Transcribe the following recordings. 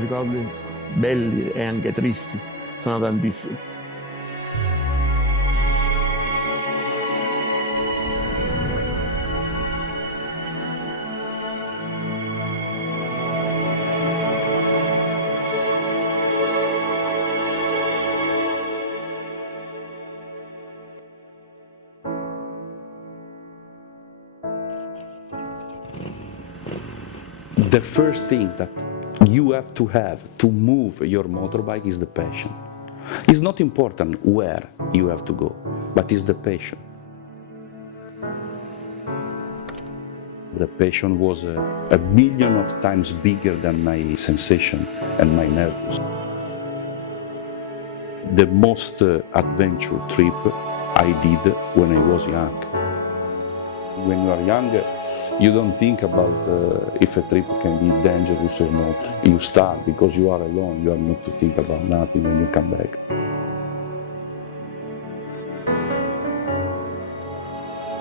ricordi belli e anche tristi sono tantissimi. The first thing that you have to move your motorbike is the passion. It's not important where you have to go, but it's the passion. The passion was a million of times bigger than my sensation and my nerves. The most adventure trip I did when I was young. When you are young, you don't think about if a trip can be dangerous or not. You start because you are alone, you are not to think about nothing when you come back.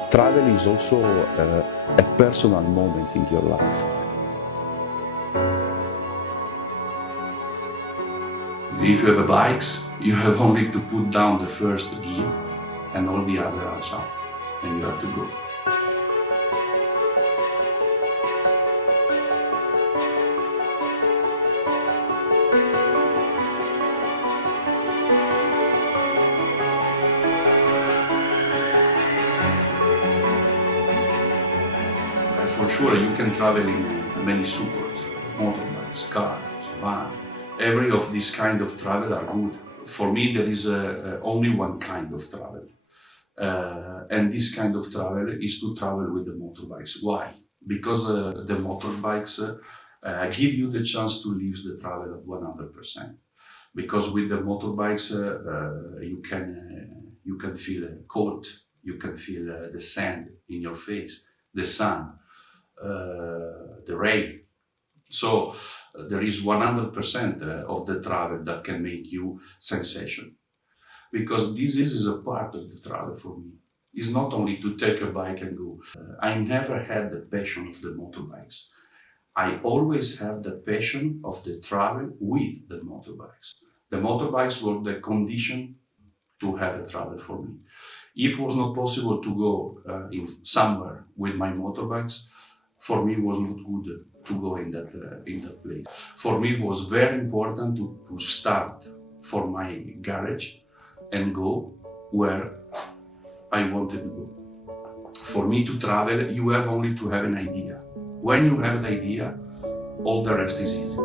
Travel is also a personal moment in your life. If you have bikes, you have only to put down the first gear and all the others are up, and you have to go. For sure, you can travel in many supports, motorbikes, cars, vans. Every of these kind of travel are good. For me, there is only one kind of travel. And this kind of travel is to travel with the motorbikes. Why? Because the motorbikes give you the chance to live the travel at 100%. Because with the motorbikes, you can feel cold, you can feel the sand in your face, the sun. The rain. So there is 100% of the travel that can make you sensation. Because this is a part of the travel for me. It's not only to take a bike and go. I never had the passion of the motorbikes. I always have the passion of the travel with the motorbikes. The motorbikes were the condition to have a travel for me. If it was not possible to go in somewhere with my motorbikes, for me, it was not good to go in that place. For me, it was very important to start for my garage and go where I wanted to go. For me to travel, you have only to have an idea. When you have an idea, all the rest is easy.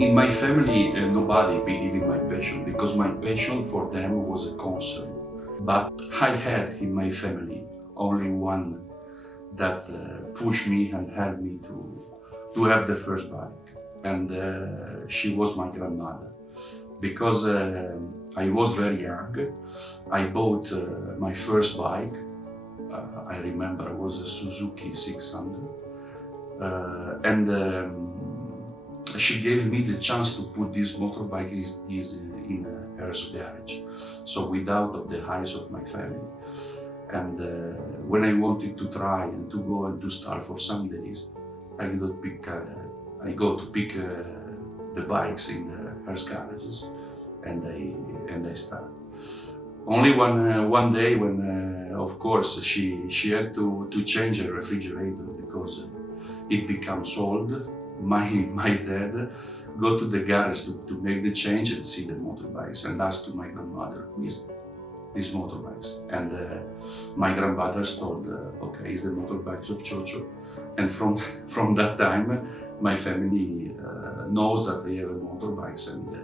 In my family, nobody believed in my passion because my passion for them was a concert. But I had in my family only one that pushed me and helped me to have the first bike. And she was my grandmother. Because I was very young, I bought my first bike. I remember it was a Suzuki 600. She gave me the chance to put this motorbike in her garage, so without of the eyes of my family. And when I wanted to try and to go and to start for some days, I go to pick the bikes in her garages, and I start. Only one day when, of course, she had to change her refrigerator because it becomes old. My dad go to the garage to make the change and see the motorbikes and ask to my grandmother, who is these motorbikes? And my grandmother told, okay, it's the motorbikes of Ciocio. And from that time, my family knows that they have motorbikes, and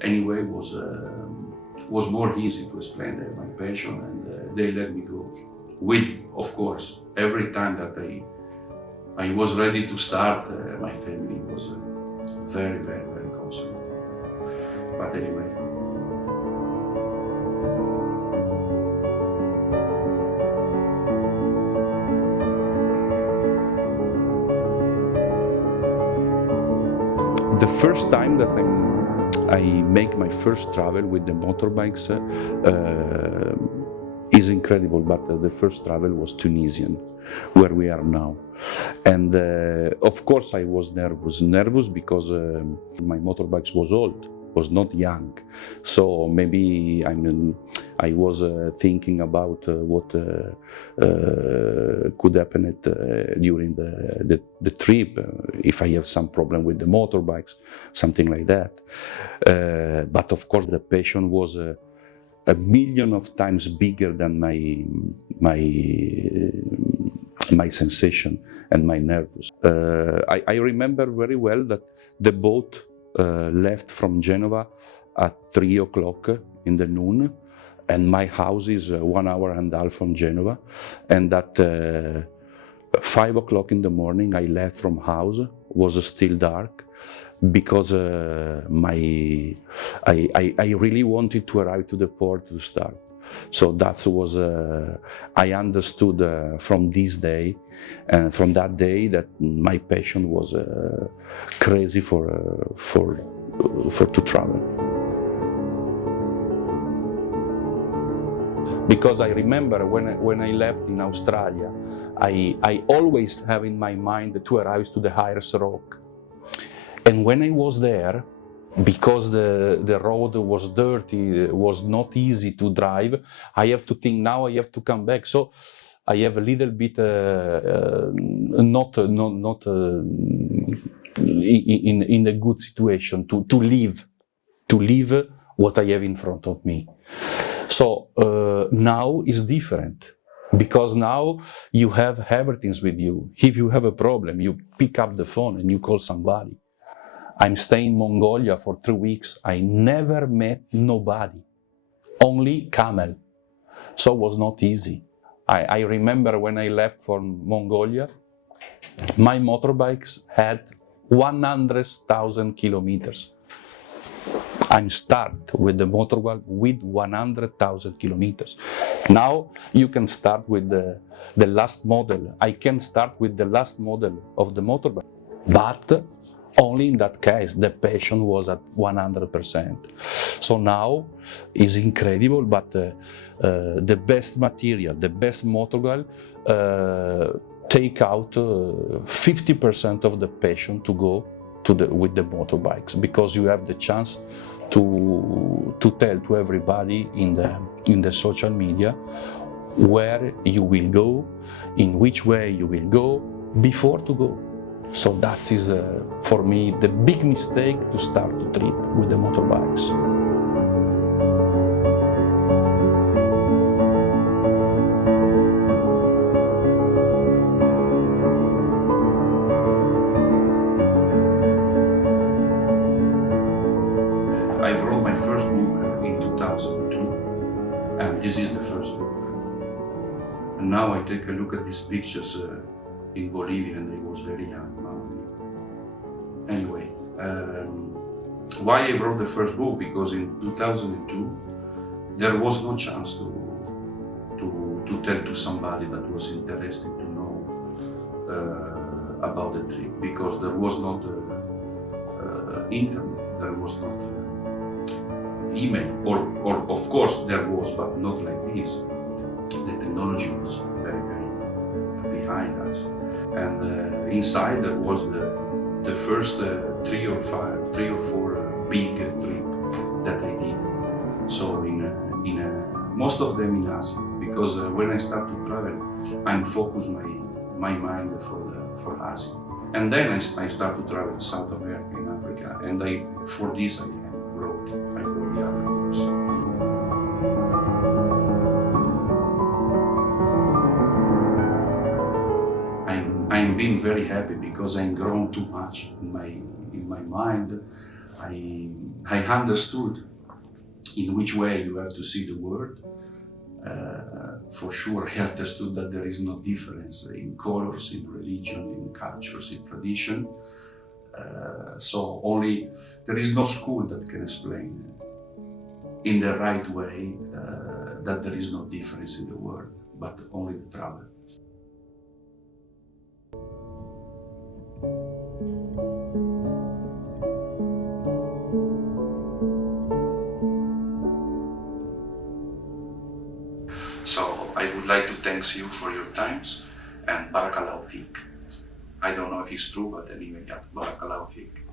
anyway, was more easy to explain my passion, and they let me go. With, of course, every time that I was ready to start, my family was very, very, very concerned. But anyway. The first time that I make my first travel with the motorbikes, is incredible, but the first travel was Tunisian, where we are now. And of course I was nervous because my motorbike was old, was not young. So maybe I was thinking about what could happen during the trip, if I have some problem with the motorbikes, something like that. But of course the passion was a million of times bigger than my sensation and my nerves. I remember very well that the boat left from Genova at 3 o'clock in the noon, and my house is 1 hour and a half from Genova, and at 5 o'clock in the morning I left from house, was still dark, because I really wanted to arrive to the port to start. So that was, I understood from this day and from that day that my passion was crazy for to travel. Because I remember when I left in Australia, I always have in my mind to arrive to the highest rock. And when I was there, because the road was dirty, it was not easy to drive, I have to think now I have to come back. So I have a little bit not in a good situation to live what I have in front of me. So now is different, because now you have everything with you. If you have a problem, you pick up the phone and you call somebody. I'm staying in Mongolia for 3 weeks. I never met nobody, only camel. So it was not easy. I remember when I left from Mongolia, my motorbikes had 100,000 kilometers. I'm start with the motorbike with 100,000 kilometers. Now you can start with the last model. I can start with the last model of the motorbike, but only in that case the passion was at 100%. So now is incredible, but the best material, the best motorbike take out 50% of the passion to go with the motorbikes, because you have the chance to tell to everybody in the social media where you will go, in which way you will go, before to go. So that is for me the big mistake to start the trip with the motorbikes. I wrote my first book in 2002, and this is the first book. And now I take a look at these pictures in Bolivia, and I was very young. Anyway, why I wrote the first book? Because in 2002 there was no chance to tell to somebody that was interested to know about the trip, because there was not internet, there was not email, or of course there was, but not like this. The technology was very, very behind us, and inside there was the first 3 or 4 big trip that I did. So most of them in Asia, because when I start to travel, I'm focused my mind for Asia, and then I start to travel in South America, in Africa, and for this I wrote the other books. I'm being very happy because I'm grown too much in my mind. I understood in which way you have to see the world. For sure, I understood that there is no difference in colors, in religion, in cultures, in tradition. So only there is no school that can explain in the right way that there is no difference in the world, but only the travel. So I would like to thank you for your times and Barakallahu Fik. I don't know if it's true, but anyway, yeah, Barakallahu Fik.